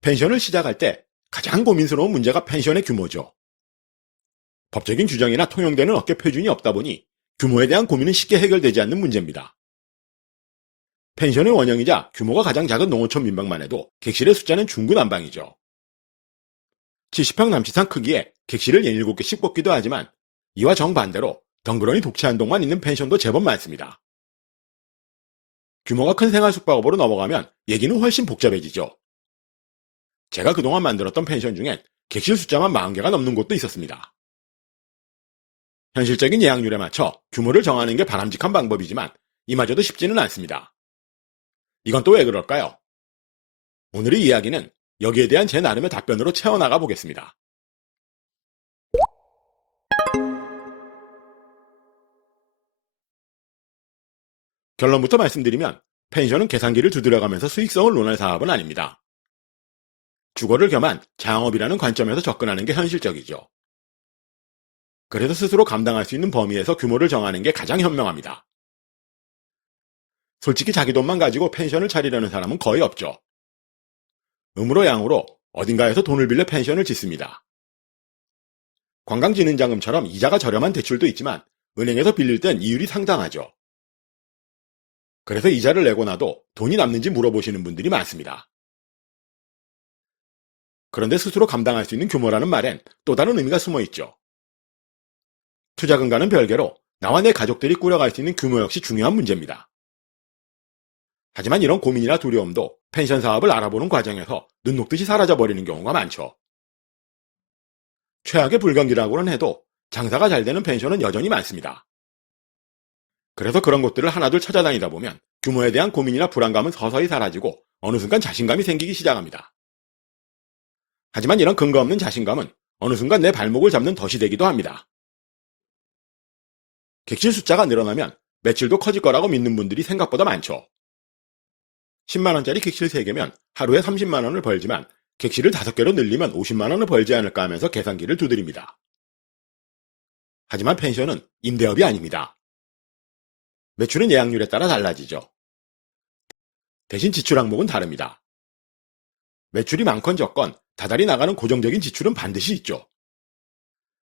펜션을 시작할 때 가장 고민스러운 문제가 펜션의 규모죠. 법적인 규정이나 통용되는 업계 표준이 없다 보니 규모에 대한 고민은 쉽게 해결되지 않는 문제입니다. 펜션의 원형이자 규모가 가장 작은 농어촌 민박만 해도 객실의 숫자는 중구난방이죠. 70평 남치상 크기에 객실을 17개씩 뽑기도 하지만 이와 정반대로 덩그러니 독채 한 동만 있는 펜션도 제법 많습니다. 규모가 큰 생활 숙박업으로 넘어가면 얘기는 훨씬 복잡해지죠. 제가 그동안 만들었던 펜션 중엔 객실 숫자만 40개가 넘는 곳도 있었습니다. 현실적인 예약률에 맞춰 규모를 정하는 게 바람직한 방법이지만 이마저도 쉽지는 않습니다. 이건 또 왜 그럴까요? 오늘의 이야기는 여기에 대한 제 나름의 답변으로 채워나가 보겠습니다. 결론부터 말씀드리면 펜션은 계산기를 두드려가면서 수익성을 논할 사업은 아닙니다. 주거를 겸한 자영업이라는 관점에서 접근하는 게 현실적이죠. 그래서 스스로 감당할 수 있는 범위에서 규모를 정하는 게 가장 현명합니다. 솔직히 자기 돈만 가지고 펜션을 차리려는 사람은 거의 없죠. 음으로 양으로 어딘가에서 돈을 빌려 펜션을 짓습니다. 관광진흥자금처럼 이자가 저렴한 대출도 있지만 은행에서 빌릴 땐 이율이 상당하죠. 그래서 이자를 내고 나도 돈이 남는지 물어보시는 분들이 많습니다. 그런데 스스로 감당할 수 있는 규모라는 말엔 또 다른 의미가 숨어 있죠. 투자금과는 별개로 나와 내 가족들이 꾸려갈 수 있는 규모 역시 중요한 문제입니다. 하지만 이런 고민이나 두려움도 펜션 사업을 알아보는 과정에서 눈 녹듯이 사라져버리는 경우가 많죠. 최악의 불경기라고는 해도 장사가 잘 되는 펜션은 여전히 많습니다. 그래서 그런 곳들을 하나둘 찾아다니다 보면 규모에 대한 고민이나 불안감은 서서히 사라지고 어느 순간 자신감이 생기기 시작합니다. 하지만 이런 근거 없는 자신감은 어느 순간 내 발목을 잡는 덫이 되기도 합니다. 객실 숫자가 늘어나면 매출도 커질 거라고 믿는 분들이 생각보다 많죠. 10만원짜리 객실 3개면 하루에 30만원을 벌지만 객실을 5개로 늘리면 50만원을 벌지 않을까 하면서 계산기를 두드립니다. 하지만 펜션은 임대업이 아닙니다. 매출은 예약률에 따라 달라지죠. 대신 지출 항목은 다릅니다. 매출이 많건 적건 다달이 나가는 고정적인 지출은 반드시 있죠.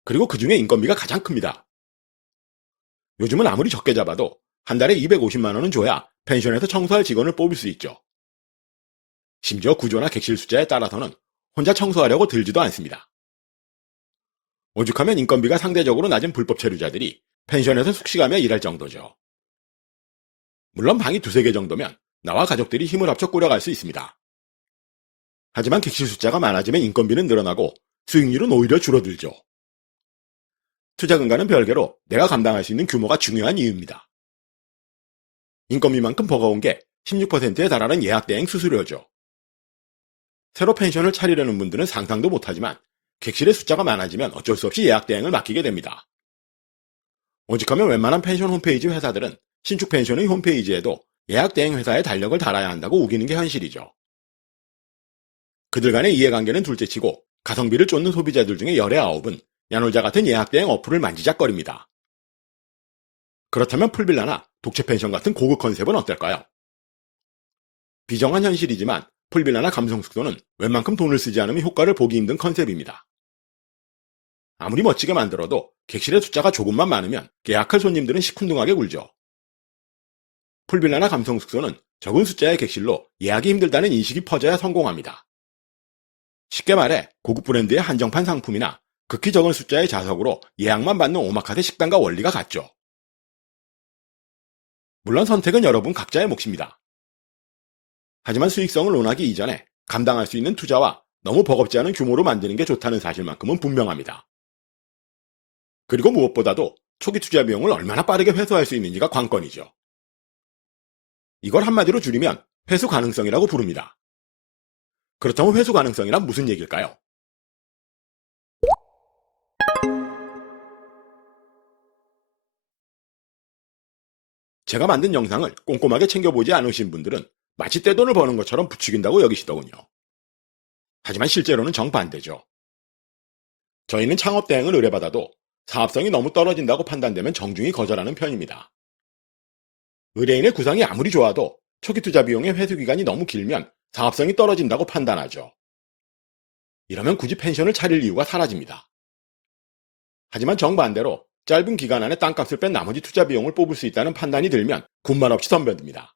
그리고 그 중에 인건비가 가장 큽니다. 요즘은 아무리 적게 잡아도 한 달에 250만원은 줘야 펜션에서 청소할 직원을 뽑을 수 있죠. 심지어 구조나 객실 숫자에 따라서는 혼자 청소하려고 들지도 않습니다. 오죽하면 인건비가 상대적으로 낮은 불법 체류자들이 펜션에서 숙식하며 일할 정도죠. 물론 방이 2-3개 정도면 나와 가족들이 힘을 합쳐 꾸려갈 수 있습니다. 하지만 객실 숫자가 많아지면 인건비는 늘어나고 수익률은 오히려 줄어들죠. 투자금과는 별개로 내가 감당할 수 있는 규모가 중요한 이유입니다. 인건비만큼 버거운 게 16%에 달하는 예약대행 수수료죠. 새로 펜션을 차리려는 분들은 상상도 못하지만 객실의 숫자가 많아지면 어쩔 수 없이 예약대행을 맡기게 됩니다. 오직하면 웬만한 펜션 홈페이지 회사들은 신축 펜션의 홈페이지에도 예약대행 회사의 달력을 달아야 한다고 우기는 게 현실이죠. 그들 간의 이해관계는 둘째치고 가성비를 쫓는 소비자들 중에 열의 9은 야놀자 같은 예약대행 어플을 만지작거립니다. 그렇다면 풀빌라나 독채 펜션 같은 고급 컨셉은 어떨까요? 비정한 현실이지만 풀빌라나 감성숙소는 웬만큼 돈을 쓰지 않으면 효과를 보기 힘든 컨셉입니다. 아무리 멋지게 만들어도 객실의 숫자가 조금만 많으면 예약할 손님들은 시큰둥하게 굴죠. 풀빌라나 감성숙소는 적은 숫자의 객실로 예약이 힘들다는 인식이 퍼져야 성공합니다. 쉽게 말해 고급 브랜드의 한정판 상품이나 극히 적은 숫자의 좌석으로 예약만 받는 오마카세 식당과 원리가 같죠. 물론 선택은 여러분 각자의 몫입니다. 하지만 수익성을 논하기 이전에 감당할 수 있는 투자와 너무 버겁지 않은 규모로 만드는 게 좋다는 사실만큼은 분명합니다. 그리고 무엇보다도 초기 투자 비용을 얼마나 빠르게 회수할 수 있는지가 관건이죠. 이걸 한마디로 줄이면 회수 가능성이라고 부릅니다. 그렇다면 회수 가능성이란 무슨 얘기일까요? 제가 만든 영상을 꼼꼼하게 챙겨보지 않으신 분들은 마치 떼돈을 버는 것처럼 부추긴다고 여기시더군요. 하지만 실제로는 정반대죠. 저희는 창업 대행을 의뢰받아도 사업성이 너무 떨어진다고 판단되면 정중히 거절하는 편입니다. 의뢰인의 구상이 아무리 좋아도 초기 투자 비용의 회수 기간이 너무 길면 사업성이 떨어진다고 판단하죠. 이러면 굳이 펜션을 차릴 이유가 사라집니다. 하지만 정반대로 짧은 기간 안에 땅값을 뺀 나머지 투자 비용을 뽑을 수 있다는 판단이 들면 군말 없이 덤벼듭니다.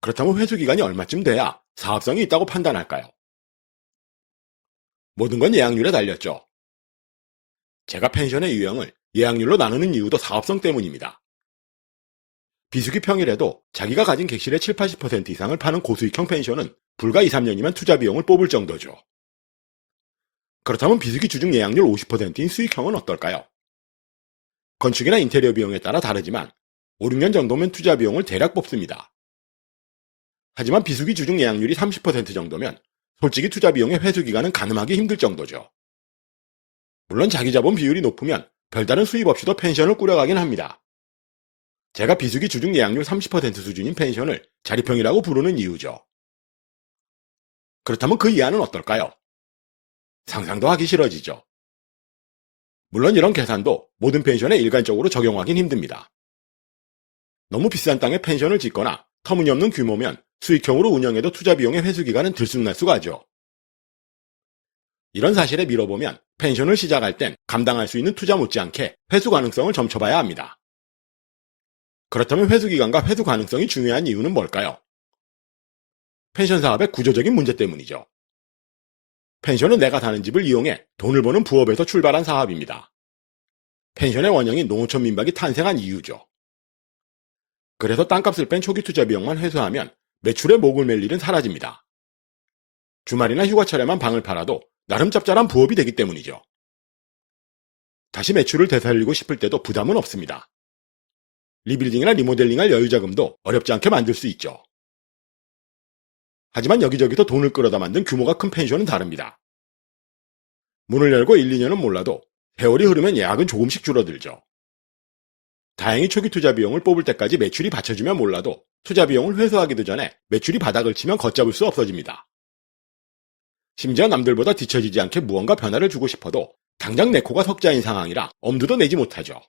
그렇다면 회수 기간이 얼마쯤 돼야 사업성이 있다고 판단할까요? 모든 건 예약률에 달렸죠. 제가 펜션의 유형을 예약률로 나누는 이유도 사업성 때문입니다. 비수기 평일에도 자기가 가진 객실의 7, 80% 이상을 파는 고수익형 펜션은 불과 2, 3년이면 투자 비용을 뽑을 정도죠. 그렇다면 비수기 주중 예약률 50%인 수익형은 어떨까요? 건축이나 인테리어 비용에 따라 다르지만 5, 6년 정도면 투자 비용을 대략 뽑습니다. 하지만 비수기 주중 예약률이 30% 정도면 솔직히 투자 비용의 회수 기간은 가늠하기 힘들 정도죠. 물론 자기 자본 비율이 높으면 별다른 수입 없이도 펜션을 꾸려가긴 합니다. 제가 비수기 주중 예약률 30% 수준인 펜션을 자립형이라고 부르는 이유죠. 그렇다면 그 이하는 어떨까요? 상상도 하기 싫어지죠. 물론 이런 계산도 모든 펜션에 일괄적으로 적용하긴 힘듭니다. 너무 비싼 땅에 펜션을 짓거나 터무니없는 규모면 수익형으로 운영해도 투자 비용의 회수 기간은 들쑥날쑥하죠. 이런 사실에 밀어보면 펜션을 시작할 땐 감당할 수 있는 투자 못지않게 회수 가능성을 점쳐봐야 합니다. 그렇다면 회수 기간과 회수 가능성이 중요한 이유는 뭘까요? 펜션 사업의 구조적인 문제 때문이죠. 펜션은 내가 사는 집을 이용해 돈을 버는 부업에서 출발한 사업입니다. 펜션의 원형인 농어촌 민박이 탄생한 이유죠. 그래서 땅값을 뺀 초기 투자 비용만 회수하면 매출의 목을 맬 일은 사라집니다. 주말이나 휴가철에만 방을 팔아도 나름 짭짤한 부업이 되기 때문이죠. 다시 매출을 되살리고 싶을 때도 부담은 없습니다. 리빌딩이나 리모델링할 여유자금도 어렵지 않게 만들 수 있죠. 하지만 여기저기서 돈을 끌어다 만든 규모가 큰 펜션은 다릅니다. 문을 열고 1, 2년은 몰라도 세월이 흐르면 예약은 조금씩 줄어들죠. 다행히 초기 투자 비용을 뽑을 때까지 매출이 받쳐주면 몰라도 투자 비용을 회수하기도 전에 매출이 바닥을 치면 걷잡을 수 없어집니다. 심지어 남들보다 뒤처지지 않게 무언가 변화를 주고 싶어도 당장 내 코가 석자인 상황이라 엄두도 내지 못하죠.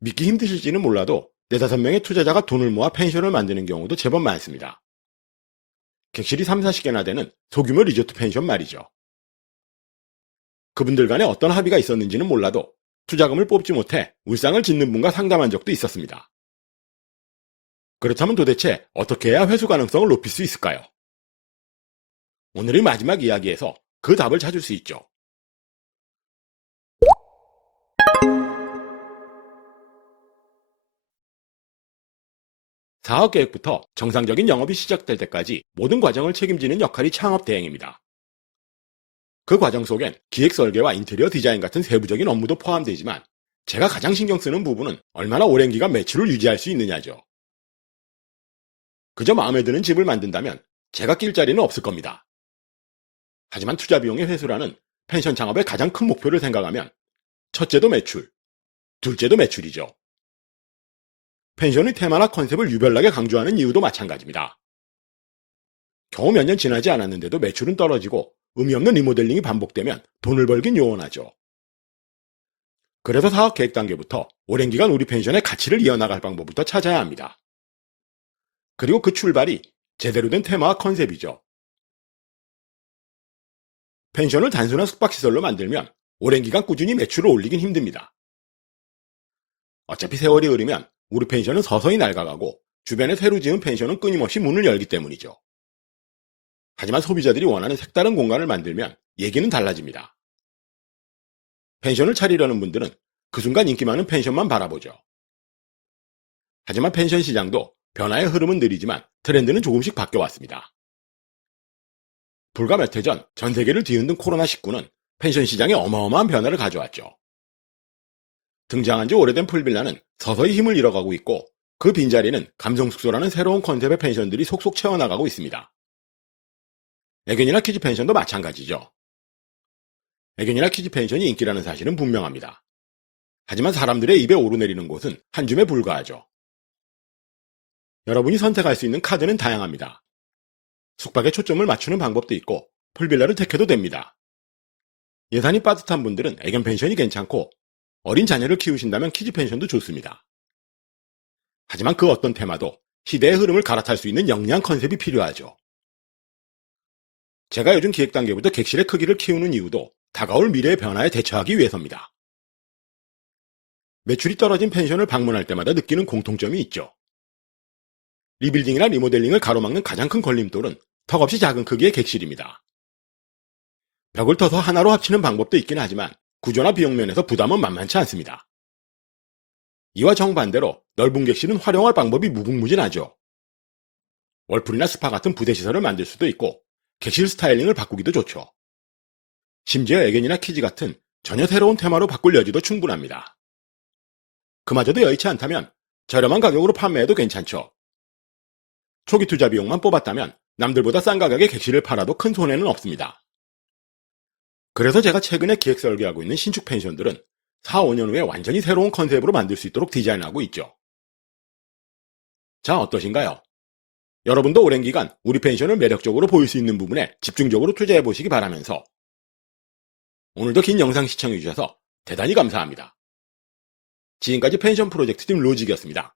믿기 힘드실지는 몰라도 4, 5명의 투자자가 돈을 모아 펜션을 만드는 경우도 제법 많습니다. 객실이 3, 40개나 되는 소규모 리조트 펜션 말이죠. 그분들 간에 어떤 합의가 있었는지는 몰라도 투자금을 뽑지 못해 울상을 짓는 분과 상담한 적도 있었습니다. 그렇다면 도대체 어떻게 해야 회수 가능성을 높일 수 있을까요? 오늘의 마지막 이야기에서 그 답을 찾을 수 있죠. 사업 계획부터 정상적인 영업이 시작될 때까지 모든 과정을 책임지는 역할이 창업 대행입니다. 그 과정 속엔 기획 설계와 인테리어 디자인 같은 세부적인 업무도 포함되지만 제가 가장 신경 쓰는 부분은 얼마나 오랜 기간 매출을 유지할 수 있느냐죠. 그저 마음에 드는 집을 만든다면 제가 낄 자리는 없을 겁니다. 하지만 투자 비용의 회수라는 펜션 창업의 가장 큰 목표를 생각하면 첫째도 매출, 둘째도 매출이죠. 펜션의 테마나 컨셉을 유별나게 강조하는 이유도 마찬가지입니다. 겨우 몇 년 지나지 않았는데도 매출은 떨어지고 의미 없는 리모델링이 반복되면 돈을 벌긴 요원하죠. 그래서 사업 계획 단계부터 오랜 기간 우리 펜션의 가치를 이어나갈 방법부터 찾아야 합니다. 그리고 그 출발이 제대로 된 테마와 컨셉이죠. 펜션을 단순한 숙박시설로 만들면 오랜 기간 꾸준히 매출을 올리긴 힘듭니다. 어차피 세월이 흐르면 우리 펜션은 서서히 낡아가고 주변에 새로 지은 펜션은 끊임없이 문을 열기 때문이죠. 하지만 소비자들이 원하는 색다른 공간을 만들면 얘기는 달라집니다. 펜션을 차리려는 분들은 그 순간 인기 많은 펜션만 바라보죠. 하지만 펜션 시장도 변화의 흐름은 느리지만 트렌드는 조금씩 바뀌어왔습니다. 불과 몇 해 전 전 세계를 뒤흔든 코로나19는 펜션 시장에 어마어마한 변화를 가져왔죠. 등장한 지 오래된 풀빌라는 서서히 힘을 잃어가고 있고 그 빈자리는 감성숙소라는 새로운 컨셉의 펜션들이 속속 채워나가고 있습니다. 애견이나 키즈 펜션도 마찬가지죠. 애견이나 키즈 펜션이 인기라는 사실은 분명합니다. 하지만 사람들의 입에 오르내리는 곳은 한 줌에 불과하죠. 여러분이 선택할 수 있는 카드는 다양합니다. 숙박에 초점을 맞추는 방법도 있고 풀빌라를 택해도 됩니다. 예산이 빠듯한 분들은 애견 펜션이 괜찮고 어린 자녀를 키우신다면 키즈 펜션도 좋습니다. 하지만 그 어떤 테마도 시대의 흐름을 갈아탈 수 있는 영리한 컨셉이 필요하죠. 제가 요즘 기획 단계부터 객실의 크기를 키우는 이유도 다가올 미래의 변화에 대처하기 위해서입니다. 매출이 떨어진 펜션을 방문할 때마다 느끼는 공통점이 있죠. 리빌딩이나 리모델링을 가로막는 가장 큰 걸림돌은 턱없이 작은 크기의 객실입니다. 벽을 터서 하나로 합치는 방법도 있긴 하지만 구조나 비용 면에서 부담은 만만치 않습니다. 이와 정반대로 넓은 객실은 활용할 방법이 무궁무진하죠. 월풀이나 스파 같은 부대시설을 만들 수도 있고 객실 스타일링을 바꾸기도 좋죠. 심지어 애견이나 키즈 같은 전혀 새로운 테마로 바꿀 여지도 충분합니다. 그마저도 여의치 않다면 저렴한 가격으로 판매해도 괜찮죠. 초기 투자 비용만 뽑았다면 남들보다 싼 가격에 객실을 팔아도 큰 손해는 없습니다. 그래서 제가 최근에 기획 설계하고 있는 신축 펜션들은 4, 5년 후에 완전히 새로운 컨셉으로 만들 수 있도록 디자인하고 있죠. 자, 어떠신가요? 여러분도 오랜 기간 우리 펜션을 매력적으로 보일 수 있는 부분에 집중적으로 투자해 보시기 바라면서 오늘도 긴 영상 시청해 주셔서 대단히 감사합니다. 지금까지 펜션 프로젝트 팀 로직이었습니다.